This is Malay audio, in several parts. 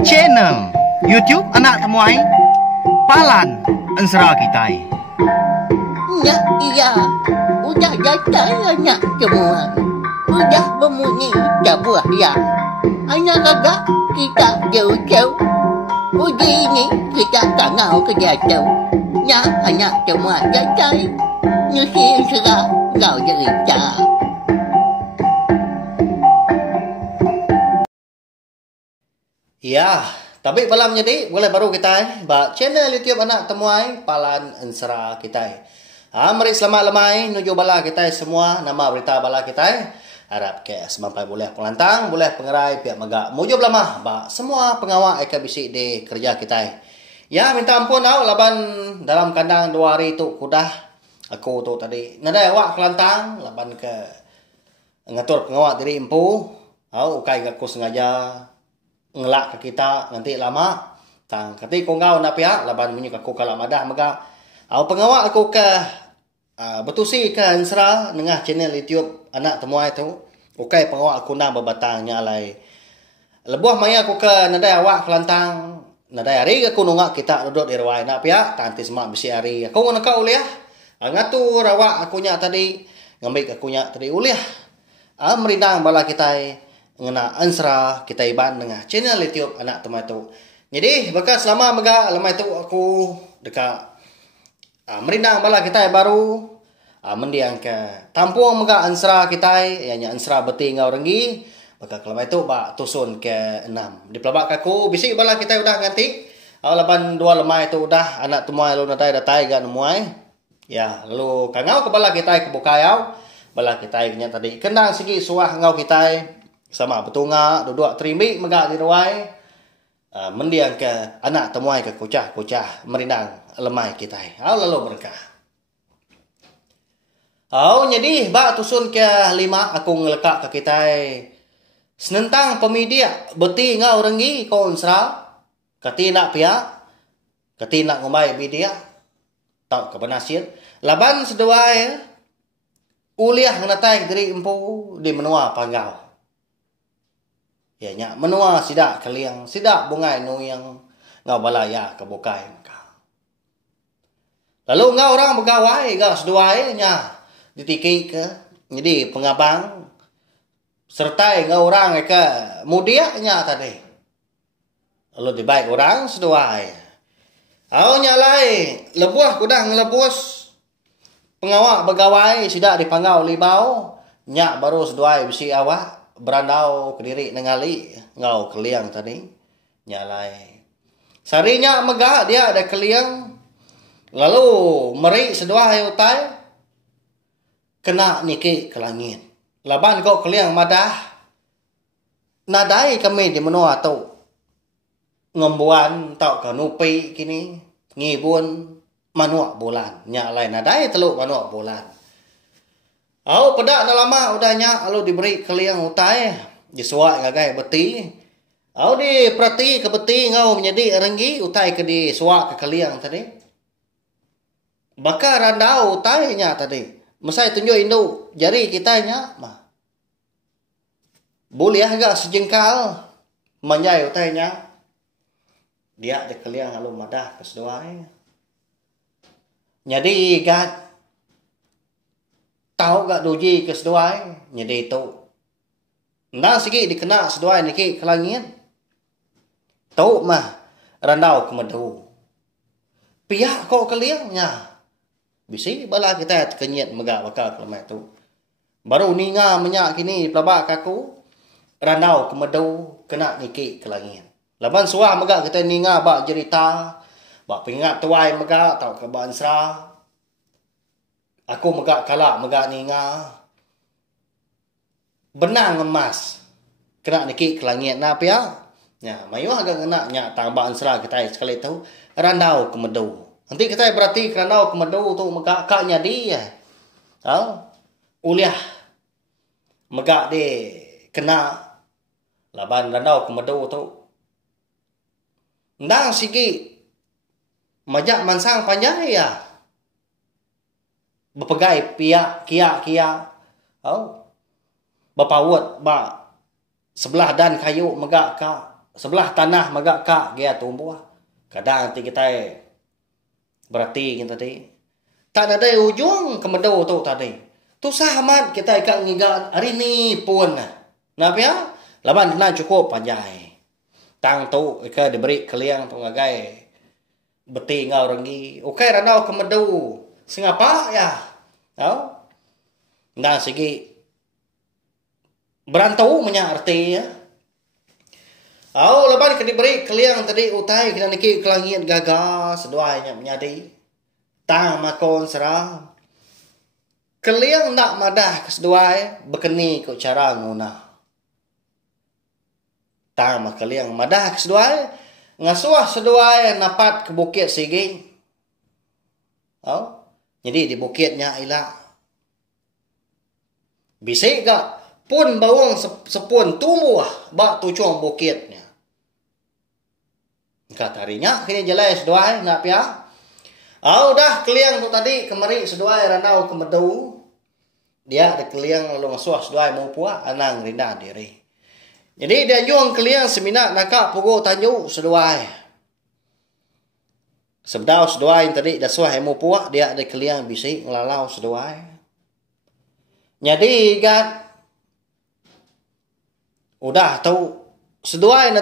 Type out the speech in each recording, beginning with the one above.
Channel YouTube Anak Temuai Palan Ensera Kitai. Ya, iya. Udah datang anak semua. Udah berbunyi sebuah ya. Anak agak kita jauh-jauh. Uji ini kita tak mau kerja jauh. Ya, anak semua datang. Nusi serah kau cerita. Ya, tapi malam jadi boleh baru kita ba channel YouTube Anak Temuai Palan Ensera kita. Mari selamat lemai nuju bala kita semua nama berita bala kita. Harap ke semampai boleh pelantang, boleh pengerai pihak magak. Mujub lama ba semua pengawal eka bisik di kerja kita. Ya, minta ampun au laban dalam kandang 2 hari tu kudah aku tu tadi. Nada awak kelantang laban ke ngatur pengawal diri empu. Au ukai aku sengaja ngelak ke kita nanti lama tang kati ko ngau na pihak laban munyi aku kala madah maga au pengawak aku ke betusi ke Ensera nengah channel YouTube Anak Temuai tu ukai pengawak aku na berbatangnya alai lebuh maya aku ke nadai awak kelantang nadai hari aku nungak kita duduk di rawai na pihak tanti semak bisi hari aku ngono ka uliah ngatur awak aku nya tadi ngambil aku nya tadi uliah merindang bala kita ngena Ensera kita iban dengan channel YouTube Anak Temuai tu. Jadi bakal selama mega lemai tu aku dekat merindang bala kita baru mendiang ke tampung mega Ensera kita ianya Ensera beti ngau renggi bakal lemai tu ba tusun ke 6. Di pelabak aku bisik bala kita udah ganti. Laban 2 lemai tu udah Anak Temuai lu natai datai ga nemuai. Ya, lalu kangau ke bala kita ke bukayau. Bala kita nya tadi kendang segi suah ngau kita sama betunga duduk terimik megak di ruai mendiang ke Anak Temuai ke kucah merindang lemai kita lalu berkah jadi bak tusun ke 5 aku ngelekak ke kita senentang pemidia beti ngau renggi ko Ensera kati nak pihak kati nak ngumbai media tak kebenasian laban seduai uliah nganatai diri empu di menua panggau. Ya nya menua sidak kaliang sidak bungai nu yang ngau balaya ke bukai engkau. Lalu ngau orang begawai gas duai nya ditiki ke jadi pengabang sertai ngau orang ke mudia nya tadi. Lalu dibaik orang seduai. Au nya lai lebuah kudah ngelebus pengawak begawai sidak dipangau libau nya baru seduai bisi awak berandau kediri nengali ngau keliang tadi nyalai sarinya megah dia ada keliang lalu meri sedua hayutai kena niki ke langit laban kau keliang madah nadai kami di menua tu ngembuan tau ke nupi kini ngibun manuak bulan nyalai nadai teluk manuak bulan. Pedak dah lama udahnya lalu diberi keliang utai disuak ngagai beti. Di perhati ke beti ngau menjadi renggi utai ke di suak ke keliang tadi. Bakar randau utainya tadi. Mesai tunjuk induk jari kitanya mah. Boleh agak sejengkal manjai utainya. Dia di keliang lalu madah keseduai. Jadi gat tahu gak doji ke seduai nyedi tu nang sikit dikena seduai niki ke langit tahu mah randau ke medu pihak kau keliangnya bisi bala kita kenyet megak bakal kelemah tu baru ninga menyak kini pelabak aku randau ke medu kena niki ke langit laban suah megak kita ninga bak cerita bak pingat tuai megak tahu ke ba Ensera. Aku megak kalak megak ninga benang emas kena niki ke langit na pia nya mayu agak kena nya tambah Ensera kita sekali tahu randau ke medu nanti kita berarti randau ke medu tu megak kaknya dia uliah megak de kena laban randau ke medu tu ndang sigi majak mansang panjang ya bepegai pihak kia bapawat ba sebelah dan kayu megak ka sebelah tanah magak kak dia tumbuh. Kadang nanti kita berarti kita tadi. Tak ada ujung kemedo tu tadi. Tu sahamat kita ikan ngiga hari ni pun. Napa ya? Laban na cukup panjai. Tang tu ika diberi keliang tu ngagai. Beti ngau rengi. Okey ranau kemedo. Singapa ya? Tahu? Nah segi berantau menya arti ya. Laban ke diberi keliang tadi utai kena niki kelangit gagas seduainya menyadi. Tang makon serang. Keliang nak madah keseduai berkeni ko cara nguna. Tang mak keliang madah keseduai ngasuah seduai napat ke bukit sigi. Jadi di bukitnya ilah. Bisik gak pun bawang sepun tumbuh bak tucung bukitnya. Kata harinya kini jelai seduai nak pia. Dah keliang tu tadi kemari seduai ranau kemedu. Dia ada keliang lalu ngasuh seduai mau puak anang rinda diri. Jadi dia juang keliang seminak nakak pukul tanjuk seduai. Sebdau seduai tadi dah suah mau puak dia ada keliang bisik ngelalau seduai. Jadi gat udah tahu seduai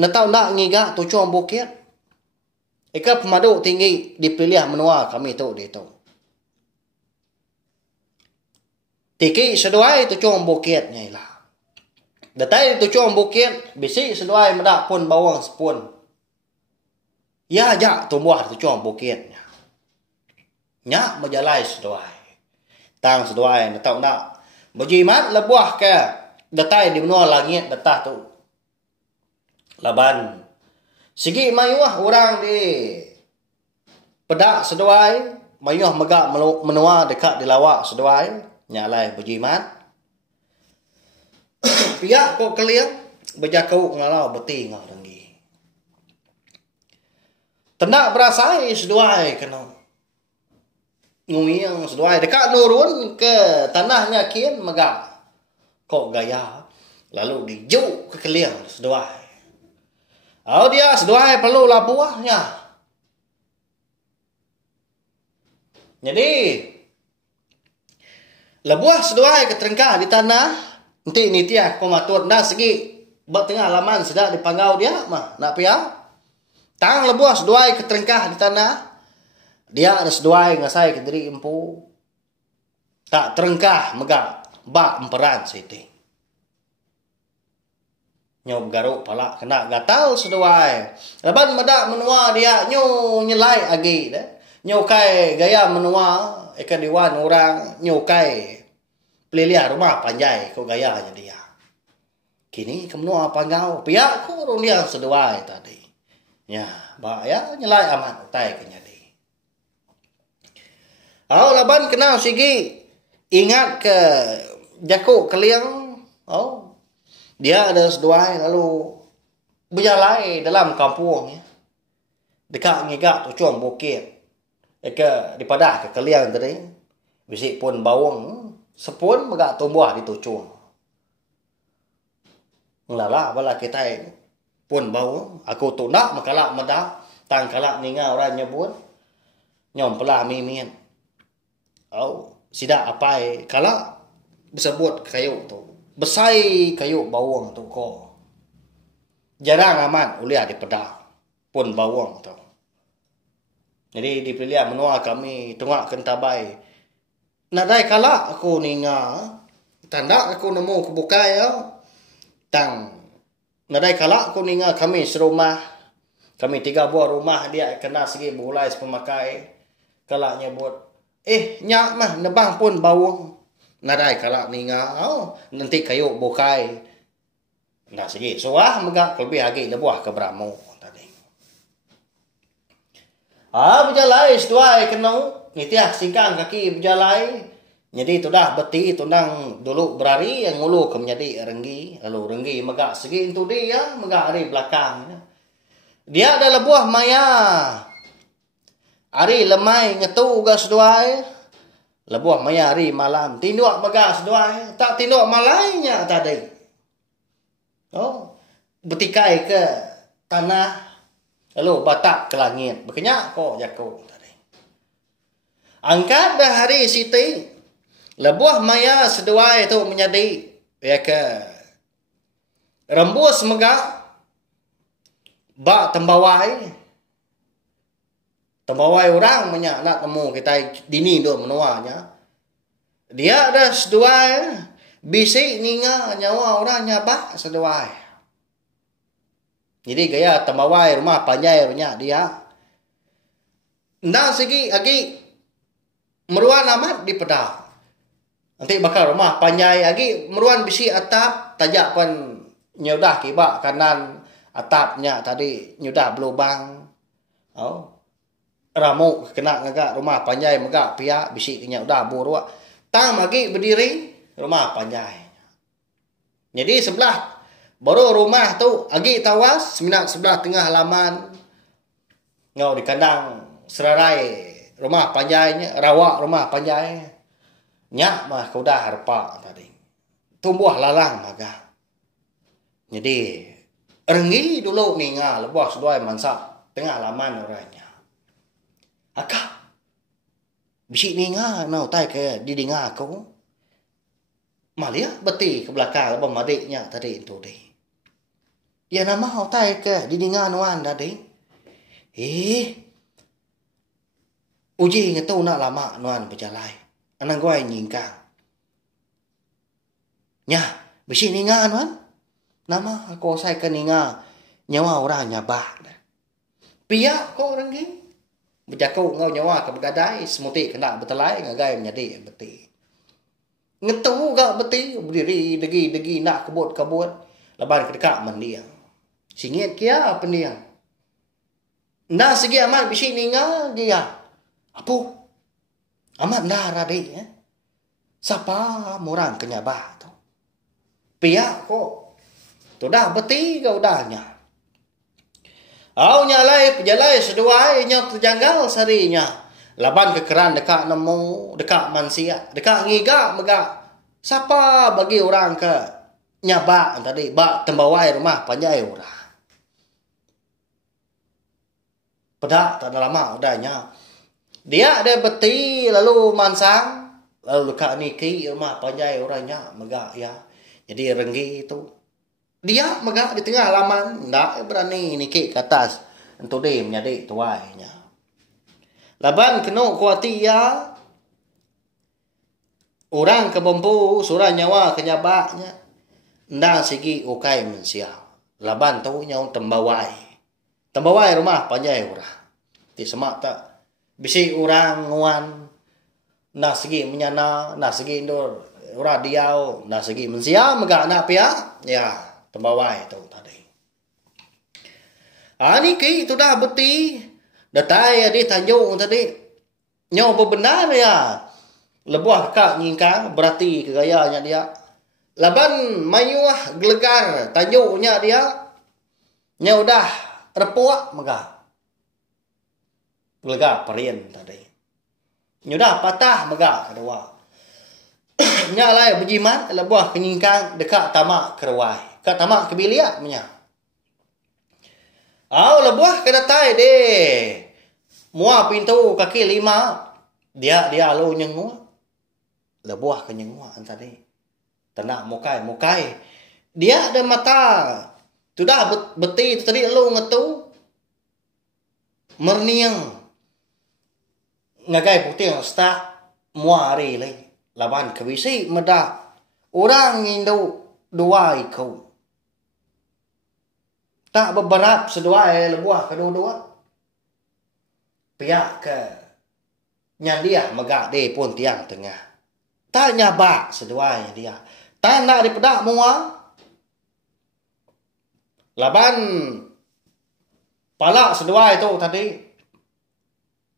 natau nak ngiga tucung bukit. Ika pemadu tinggi dipilih menua kami tu dia tu. Tiki seduai tucung bukitnya ilah. Datai tucung bukit bisi seduai medak pun bawang sepun. Ya jak tumbuh tucung bukitnya. Nyak majalai seduai. Tang seduai natau nak berjimat lebuah ke datai di menua langit datah tu. Laban sigi mayuah orang di pedak seduai, mayuah megak menua dekat di lawak seduai, nyalai berjimat. Pihak kau keliang berjakau ngalau beti ngau denggi. Tendak berasai seduai kena nguyang seduai dekat nurun ke tanahnya kian megak kok gaya lalu dijuk ke keliang seduai. Dia seduai perlu labuahnya. Jadi labuah seduai keterengkah di tanah nanti ni tiah komatur dah segi bak tengah laman sedak dipangau dia mah nak pia. Tang labuah seduai keterengkah di tanah. Dia ada seduai ngasai ke diri empu. Tak terengkah megak bak emperan siti. Nyob garuk pala kena gatal seduai. Laban medak menua dia nyu nyelai agi dah. Nyu kai gaya menua ikan diwan orang nyu kai peliliah rumah panjai ko gayanya dia. Kini kemenua pangau pihak ko urung dia seduai tadi. Ya, bak ya nyelai amat utai kenya. Laban kenal sigi ingat ke jakuk keliang. Dia ada seduai lalu berjalai dalam kampung ya. Dekat ngigak tucung bukit. Eka dipadah ke keliang tadi. Bisik pun bawang sepun megak tumbuh di tucung. Ngelala bala kita pun bawang aku tu nak makalak medak tang kalak ninga orang nyebut nyom pelah mimin. Sidak apai kala disebut kayu tu. Besai kayu bawang tu ko. Jarang amat uliah di pedah pun bawang tu. Jadi dipilih menua kami tengok kentabai. Nadai kala aku ninga tanda aku nemu kebukai tang nadai kala aku ninga kami serumah. Kami 3 buah rumah dia kena segi bulai sepemakai. Kala nyebut nyak mah nebang pun bawang. Nadai kalak ninga. Nanti kayu bukai. Nah segi. Suah megak lebih lagi lebuah ke Bramo tadi. Berjalai seduai kenau. Nitiah singkang kaki berjalai. Jadi tu dah beti tunang dulu berari yang ngulu ke menjadi renggi. Lalu renggi megak segi itu dia. Megak hari belakang. Dia ada lebuah maya. Ari lemai ngetu gas seduai. Lebuah maya hari malam. Tinduk megas seduai. Tak tinduk malainya tadi. bertikai ke tanah, lalu batap ke langit. Berkenyak kok Yakub tadi. Angkat dah hari Siti, lebuh maya seduai tu menjadi ya ke rembus megak bak tembawai orang banyak nak temu kita dini tu menuanya. Dia ada seduai bisik ninga nyawa orang nyabak seduai. Jadi gaya tembawai rumah panjai banyak dia. Ndak segi lagi meruan amat di pedah. Nanti bakal rumah panjai lagi meruan bisi atap tajak pun nyudah kibak kanan atapnya tadi nyudah berlubang. Oh. Ramuk kena ngagak rumah panjai megak pihak bisi nya udah buruk. Tang lagi berdiri rumah panjai. Jadi sebelah baru rumah tu agi tawas seminat sebelah tengah halaman. Ngau di kandang serarai rumah panjainya, rawak rumah panjai. Nyak mah kau dah harpa tadi. Tumbuh lalang maga. Jadi rengi dulu ninga lebuh seduai mansak tengah halaman orangnya. Akak bisi ninga nau tai ke di dengar kau. Malia beti ke belakang abang adiknya tadi itu deh. Ya nama hau tai ke di dengar nuan tadi. Uji ngetu nak lama nuan berjalai. Anang gua nyingkang. Nya bisi ninga nuan. Nama aku sai ke ninga nyawa orang nyabak. Pia kau orang ni. Berjakau ngau nyawa ke begadai semuti kena betelai ngagai menjadi beti. Ngetu gak beti berdiri degi nak kebut leban ke dekat mendiang. Singit kia pendiang. Nah segi amat bisi ninga dia. Apa? Amat dah radik Siapa murang kenyabah tu? Pihak kok. Tu dah beti kau dahnya. Au nyalai pejalai seduai nya terjanggal sarinya. Laban kekeran dekat nemu, dekat mansia, dekat ngiga megak. Siapa bagi orang ke nyabak tadi bak tembawai rumah panjai orang. Pedak tak ada lama udahnya. Dia ada beti lalu mansang, lalu dekat niki rumah panjai orangnya megak ya. Jadi renggi itu dia megak di tengah halaman, ndak berani niki ke atas. Untuk dia menjadi tuainya. Laban kena kuati ya. Orang ke bambu, surah nyawa ke nyabaknya. Ndak segi ukai mensia. Laban tahu nyawa tembawai. Tembawai rumah panjai orang. Di semak tak. Bisi orang nguan. Ndak segi menyana, ndak segi indur. Orang diau, ndak segi mensia, megak nak pihak. Ya. Tembawai tu tadi. Ni ki tu dah beti. Datai di Tanjung tadi. Nyawa benar ya. Lebuah kak nyingkang berarti kegayanya dia. Laban mayuah gelegar Tanjungnya dia. Nyawa dah repuak megah. Gelegar perien tadi. Nyawa dah patah megah kedua. Nyalai berjimat lebuah kenyingkang dekat tamak keruai. Kat tamak kebiliat punya. Lebuah ke datai deh. Mua pintu kaki 5. Dia lu nyengu. Lebuah ke nyengu tadi. Tenak mukai. Dia ada mata. Tu dah beti tu tadi lu ngetu. Merniang. Ngagai putih stak mua hari lagi. Laban kebisi medah. Orang Indo dua ikau. Tak berberap seduai lebuah kedua-dua. Pihak ke nyandiah megak dia pun tiang tengah. Tak nyabak seduai dia. Tak nak dipedak mua. Laban palak seduai tu tadi.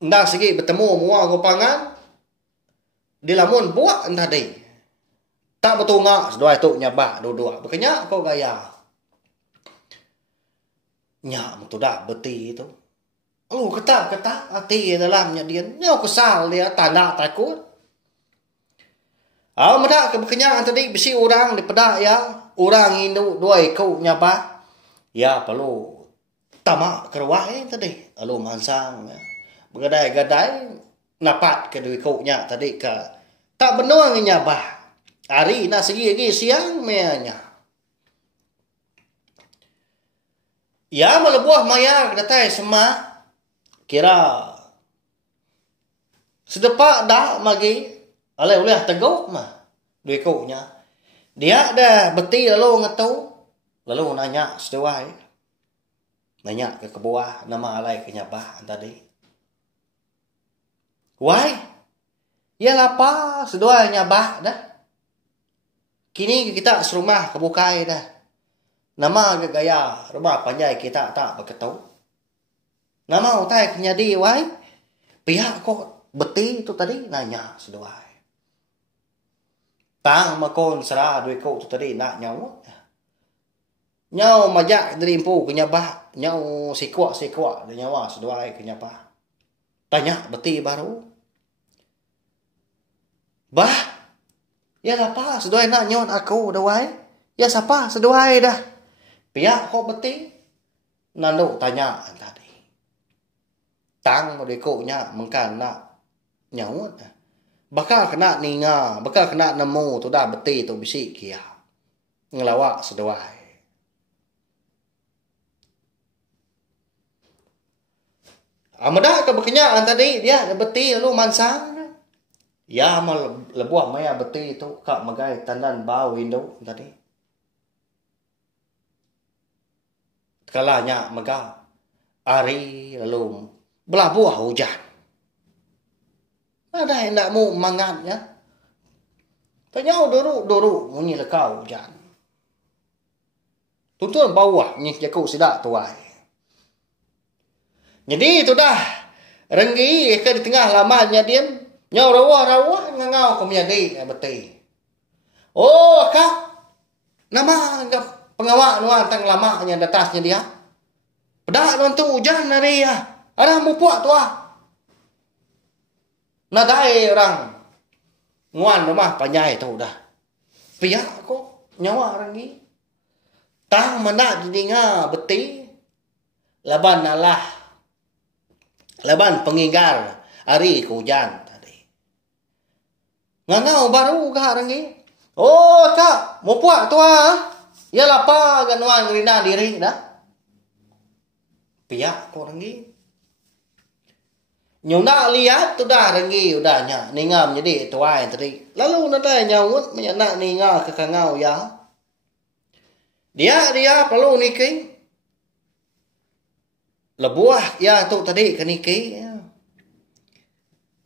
Ndak segi bertemu mua gopangan. Dia lamun buat tadi. Tak betul ngak seduai tu nyabak dua-dua. Berkenyak kau gaya. Nyak tu dah beti tu. Ketak hati dalamnya dia. Nyak kesal dia tanda takut. Medak ke berkenyak tadi bisi orang di pedak ya. Orang Hindu dua ikut nyabak. Ya perlu tamak kerwai tadi. Lalu mansang. Ya. Bergadai-gadai. Napat ke duit koknya tadi ke. Tak benar nyabah. Hari nak segi lagi siang mayanya. Ya melebuah maya kedatai semua. Kira. Sedepak dah magi. Oleh teguk mah. Duit koknya. Dia dah beti lalu ngetau. Lalu nanya sedewai. Nanya ke bawah nama alai kenyabah tadi. Why? Ya lapa sedewai nyabah dah. Kini kita serumah kebukai dah. Nama gaya rumah panjai kita tak berketau. Nama utai kenyadi why? Pihak kok beti tu tadi nanya sedewai. Tang makon serah duit kau tu tadi nak nyawa. Nyau majak dari impu kenyabah. Nyau sikuak dari nyawa seduai kenyabah. Tanya beti baru. Bah. Ya apa seduai nak nyawat aku dawai. Ya siapa seduai dah. Pihak kau beti. Nando tanya tadi. Tang dari kau nya mengkan nak nyawat. Bakal kena ninga. Bakal kena nemu tu dah beti tu bisik kia. Ngelawak seduai. Amadah ke berkenyakan tadi dia beti lalu mansang. Ya amal lebuah maya beti itu kak magai tandan bau window tadi. Kalanya maga hari lalu belah buah hujan. Ada yang nak mu mangatnya. Tanya doruk bunyi lekau hujan. Tuntun bawah ni jakau sidak tuai. Jadi itu dah. Renggi ke di tengah lamanya dia. Nyau rawah ngangau ke menjadi beti. Oh kak. Nama pengawak nuan tang lamanya datasnya dia. Pedak nuan tu hujan hari ya. Ada mu puak tu ah. Nadai orang. Nguan rumah panjai tu dah. Pihak kok nyawa renggi. Tang mana didinga beti. Laban Allah. Laban penginggar hari hujan tadi. Ngangau baru kak rengi. Oh kak, mau puak tu ah. Ya lapa ganuan gerina diri dah. Piak kau rengi. Nyuna lihat tu dah rengi udahnya. Ningam jadi tuai tadi. Lalu nada nyawut menyenak ninga ke kangau ya. Dia perlu niki. Lebuah ya tu tadi keniki ya.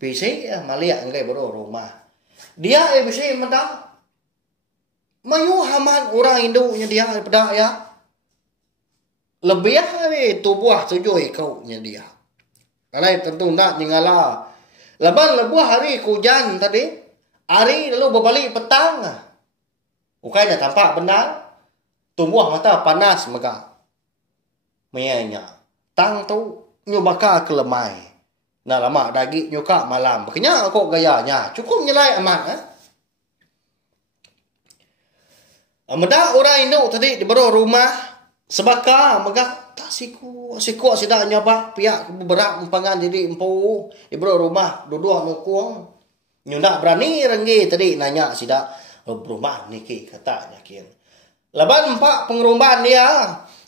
Bisi ya maliak ngai baru rumah. Dia bisi mendak. Mayu haman orang Hindunya dia pedak ya. Lebih hari tu buah tujuh kau nya dia. Karena tentu nak nyingala. Leban lebuah hari hujan tadi. Hari lalu berbalik petang. Ukai dah tampak benar. Tumbuh mata panas mega. Mayanya. Tang tu nyubaka kelemai. Nah lama daging nyuka malam. Bekenya kok gayanya. Cukup nyelai amat. Meda orang Indo tadi di bawah rumah. Sebaka megak. Tak siku sidak nyabak. Pihak berak empangan diri empu. Di bawah rumah. Duduk ngukung. Nyunak berani renggi tadi nanya sidak. Rumah niki katanya kian. Laban empat pengerumbaan dia.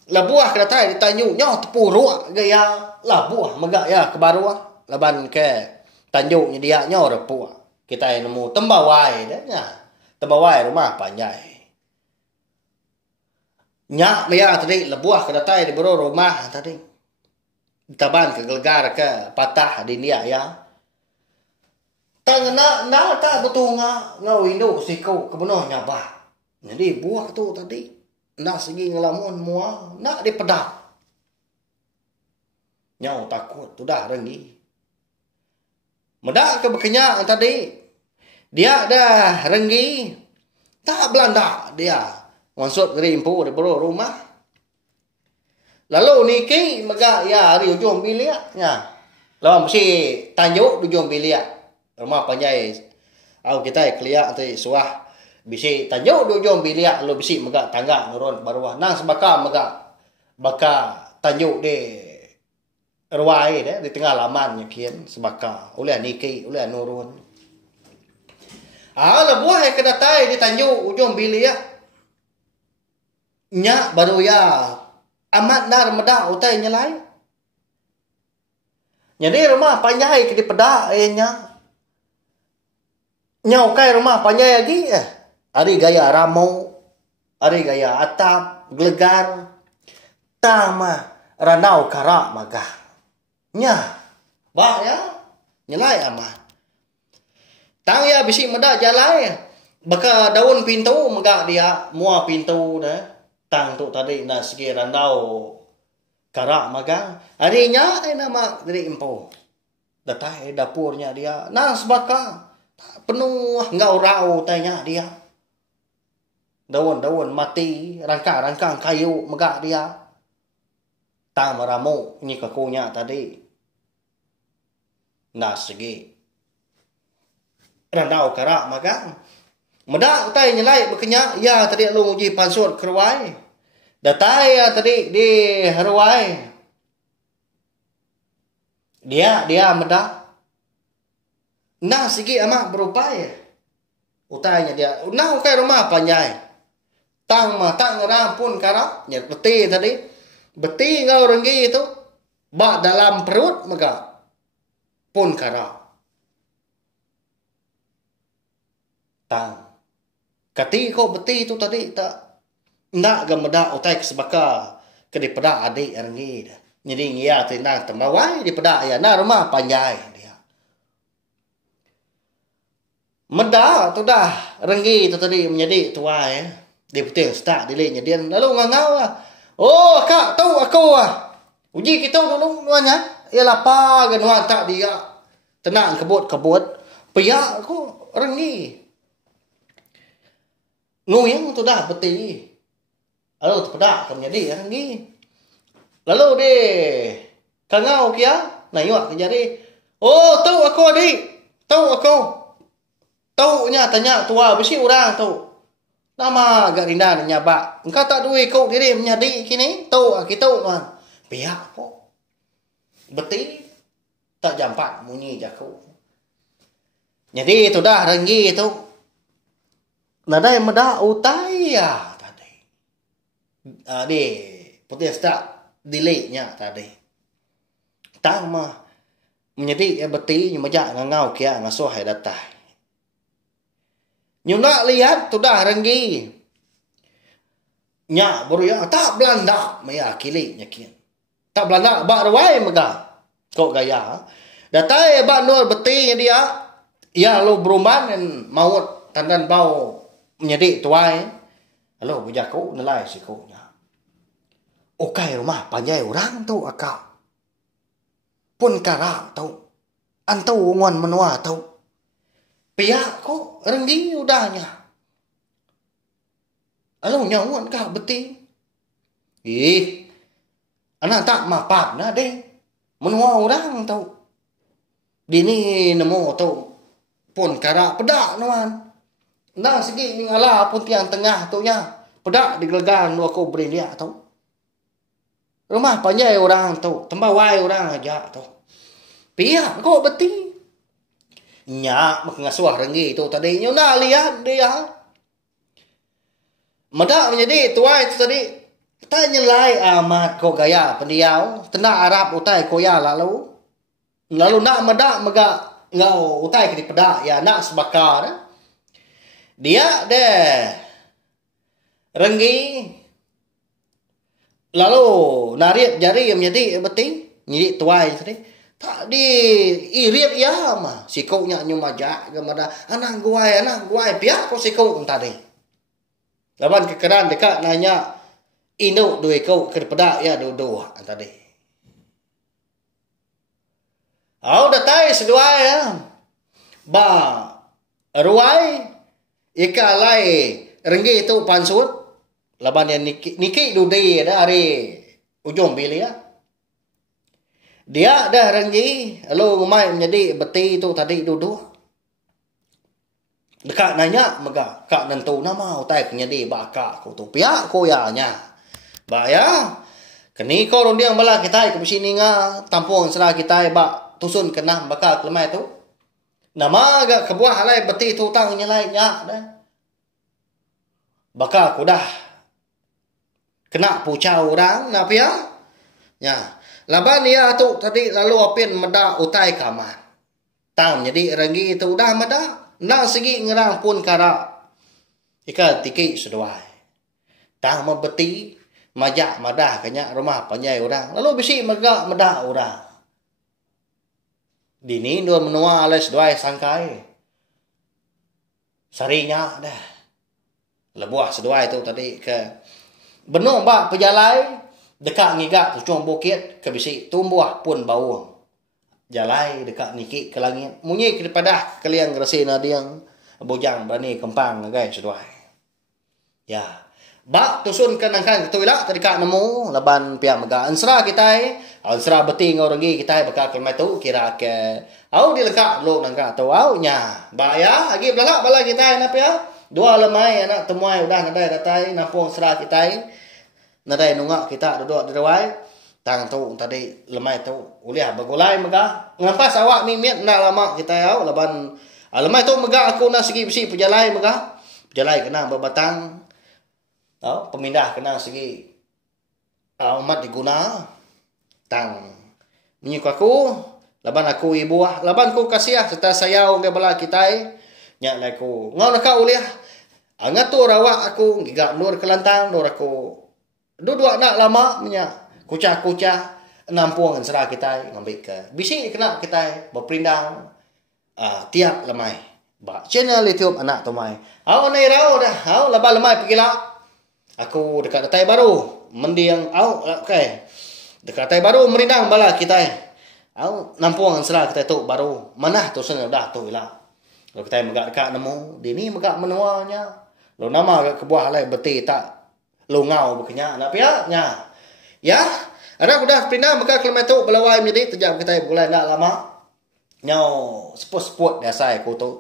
Labuah kata ditanyu nyo tepu ruak gaya labuah megak ya kebaruah laban ke tanjuknya dia nyo repuah kita yang nemu tembawai dah nya tembawai rumah panjai nyak dia tadi labuah kata di baro rumah tadi taban ke gelgar ke patah di dia ya tangna na tak betul ngau Indo siku kebenuh nyabah jadi buah tu tadi nak segi ngelamun mua nak dipedak. Nyau takut tu dah renggi. Medak ke bekenya tadi. Dia dah renggi. Tak belanda dia. Maksud gerimpu di bawah rumah. Lalu niki megak ya hari ujung bilik nya. Lawan mesti tanjuk ujung bilik. Rumah panjai. Au kita keliak tadi suah bisi tanjau dujung bilik lu bisi megak tangga nurun baruah nang sebaka megak baka tanjuk di ruai deh di tengah laman yakin sebaka oleh niki oleh nurun. Lah buah yang kedatai di tanjuk ujung bilik ya. Nya baru ya amat nar medak utai nyelai. Jadi rumah panjai ke di pedak nya. Nya ukai rumah panjai lagi Ari gaya ramau, ari gaya atap, gelegar. Tama ranau karak magah. Nya ba ya nyelai amat. Tang ya bisi medak jalai. Baka daun pintu megak dia mua pintu dah. Tang tu tadi nak segi randau karak magang. Harinya nama dari impo. Datai dapurnya dia. Nah sebaka penuh ngau rau tanya dia. Daun-daun mati, rangka-rangka kayu megak dia. Tang meramu ni kakunya tadi. Nah segi randau karak magang. Medak utai nyelai berkenyak. Ya tadi lu uji pansut keruai. Datai ya tadi di haruai. Dia medak. Nah sigi amak berupaya. Utainya dia. Nah ukai rumah panjai. Tang ngeram pun karak. Nyat beti tadi. Beti ngau renggi itu. Bak dalam perut megak. Pun karak. Tang. Kati kau beti itu tadi tak nak gameda utai sebaka ke di pedak adik renggi dah. Jadi ngia tenang tembawai di pedak ya na rumah panjai dia. Meda tu dah renggi itu tadi menjadi tua ya. Dia betul start dilenya dia lalu ngangau ah. Oh kak tahu aku ah. Uji kita dulu nuanya. Ya lapa ganuan tak dia. Tenang kebut. Pihak aku renggi. Nguyang tu dah beti. Lalu terpedak menjadi lagi. Lalu deh kangau kia nayuak jadi. Oh tahu aku adik. Tahu aku. Tahu nya tanya tua bisi orang tahu. Nama agak rindan nyabak. Engkau tak duit kau diri menjadi kini. Tahu kita tahu tuan. Pihak kok. Beti tak jampak munyi jaku. Jadi itu dah renggi itu. Nadai medak utai ya tadi. Di putih tak delaynya tadi. Tak mah menjadi beti nyemajak ngangau kia ngasuh hai datai. Nyuna lihat tu dah renggi. Nya baru ya tak Belanda maya kili nyakin. Tak Belanda bak rawai mega. Kok gaya. Datai bak nur beti dia. Ya lu beruman maut tandan bau menjadi tuai. Lalu bujaku nilai sikunya. Okai rumah panjai orang tu akak. Pun karak tu. Antau ngon menua tu. Pihak kok renggi udahnya. Lalu nyawan kak beti. Anak tak mapat na deh. Menua orang tu. Dini nemu tu. Pun karak pedak nuan. Nah segi mingala pun tiang tengah tu nya. Pedak digelegan lu aku beri dia tu. Rumah panjai orang tu. Tembawai orang aja tu. Pihak kok beti. Nya mengasuh renggi tu tadi. Nyuna lihat dia. Medak menjadi tuai tu tadi. Tak nyelai amat kok gaya pendiau. Tena Arab utai koya lalu. Lalu nak medak megak. Ngau utai ke di pedak. Ya nak sebakar. Dia deh renggi lalu narik jari menjadi beti nyiri tuai tadi tak di irit ya mah sikoknya nyumaja gamada anak guai pihak kau sikok tadi lawan kekeran dekat nanya inu duit kau ke pedak ya dua tadi datai sedua ya ba ruai ika lai renggi itu pansut laban yang niki dudai ada hari ujung bilik ya. Dia dah renggi lalu ngumai menjadi beti itu tadi duduk. Dekat nanya mega kak nentu nama utai menjadi bakak ko tu pihak ko ya nya. Ba ya Kini ko rondiang bala kita ke sini nga tampung sera kita ba tusun kena bakal kelemai tu. Nama agak kebuah halai beti tu tang nyalai nya dah. Bakal kudah kena pucau orang na pia. Ya. Laban dia tu tadi lalu apin meda utai kaman. Tang jadi ranggi tu dah meda. Nak segi ngerang pun kara. Ika tiki seduai. Tang membeti majak madah kanya rumah panjai orang. Lalu bisi megak meda orang. Dini dua menua alas dua sangkai. Sarinya dah. Lebuah seduai tu tadi ke benung ba pejalai dekat ngigak tucung bukit ke bisi tumbuh pun bau. Jalai dekat niki ke langit. Munyi daripada kalian rasa nadiang bojang berani kempang guys seduai. Ya. Ba tusun kanangkan ketuila dekat nemu laban pihak mega ansra kita ansra beti ngau rengi kita bakal kelmai tu kira ke au dilengkap lo nangka tu au nya ba ya agi belak bala kita na pia dua lemai anak temuai udah nadai datai nampung sera kita nadai nungak kita duduk di dawai tang tu tadi lemai tu uliah bagulai mega ngampas awak mimiet nak lama kita au laban lemai tu mega aku nak segi besi pejalai mega pejalai kena berbatang. Oh, pemindah kena segi umat diguna tang menyuka aku laban aku ibu laban ku kasih serta sayau ke bala kita nya laku ngau nak uliah ngatur awak aku gigak nur kelantang nur aku duduk nak lama nya kucah-kucah nampung sera kita ngambil ke bisi kena kita berperindang tiap lemai ba channel YouTube anak tomai au nai rau dah au laban lemai pergilah. Aku dekat datai baru mendiang au okey. Dekat datai baru merindang bala kita. Au nampung sera kita tu baru. Manah tu sen dah tu lah. Kalau kita megak dekat nemu, dini megak menuanya. Lo nama ke kebuah lai beti tak lo ngau bekenya nak pia nya. Ya, ada sudah pindah megak kelmai tu belawai menjadi terjam kita bulan nak lama. Nyau seput-seput dah sai aku tu.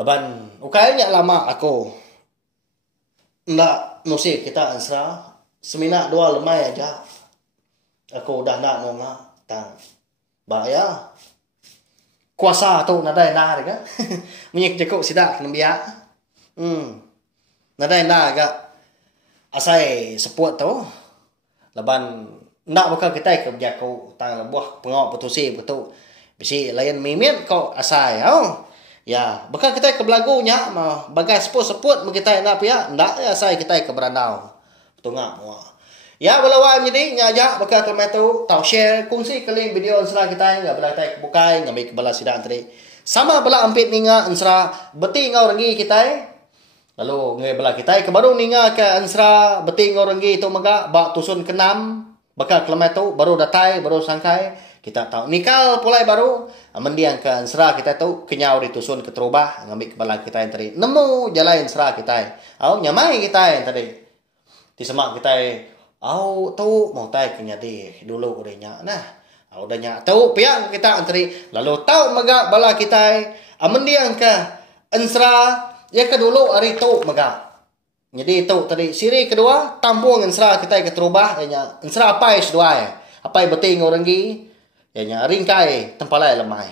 Laban ukainya lama aku. Ndak musik kita ansra semina dua lemai aja aku dah nak nonga tang ba ya kuasa tu nadai na dekat menyek jekuk sidak nembia nadai na agak asai seput tu laban ndak bakal kita ke jaku tang lebuh pengok petusi betul bisi lain mimit kau asai au. Ya, bakal kita ke belagunya bagai seput-seput kita nak pia ndak ya saya kita ke berandau. Tengah mua. Ya belawai jadi ngajak bakal komen tu tau share kongsi kali video ansra kita enggak bela kita bukai ngambil ke bala sidang tadi. Sama bela ampit ninga ansra beti ngau rengi kita. Lalu ngai bela kita ke baru ninga ke ansra beti ngau rengi tu mega bak tusun ke-6 bakal kelmai tu baru datai baru sangkai. Kita tahu nikal pulai baru mendiang ke sera kita tahu kenyau ditusun ke terubah ngambil kepala kita yang tadi nemu jalan sera kita au nyamai kita yang tadi di semak kita au tahu mau tai kenyadi dulu urenya nah au danya tahu piang kita antri lalu tahu mega bala kita mendiang ke ensra ya ke dulu hari tu mega jadi tahu tadi siri kedua tampung ensra kita ke terubah nya ensra apa sedua apa beting orang gi ya ringkai tempalai lemai.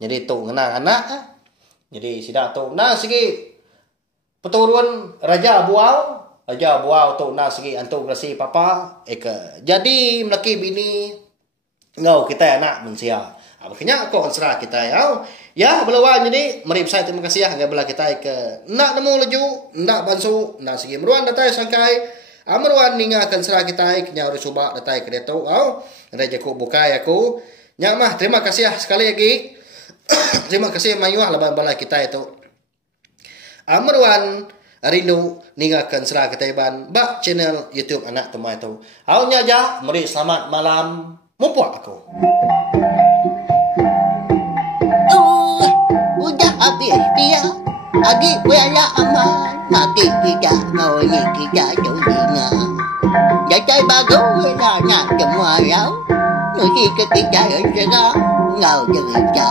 Jadi tu ngenang anak. Jadi sidak tu nah segi peturun raja buau. Raja buau tu nah segi antu grasi papa ke. Jadi melaki bini ngau kita anak mensia. Akhirnya kau ansra kita ya. Ya belawan jadi mari saya terima kasih ya bela kita ke. Nak nemu leju, nak bansu, nak segi meruan datai sangkai. Amruan ninga akan serah kita kenya harus coba datai ke dia tu. Au, ada jaku bukai aku. Nyak mah terima kasih ya sekali lagi. Terima kasih mayuah laban bala kita itu. Amruan rindu ninga akan serah kita iban bak channel YouTube anak temai tu. Au nya ja, mari selamat malam. Mumpuk aku. Udah habis dia. Agi punya aman. Maki kita ngồi kita jodohnya. Jadi bagus lah nak semua ya. Người khi cái trái ở đó ngầu cho người chờ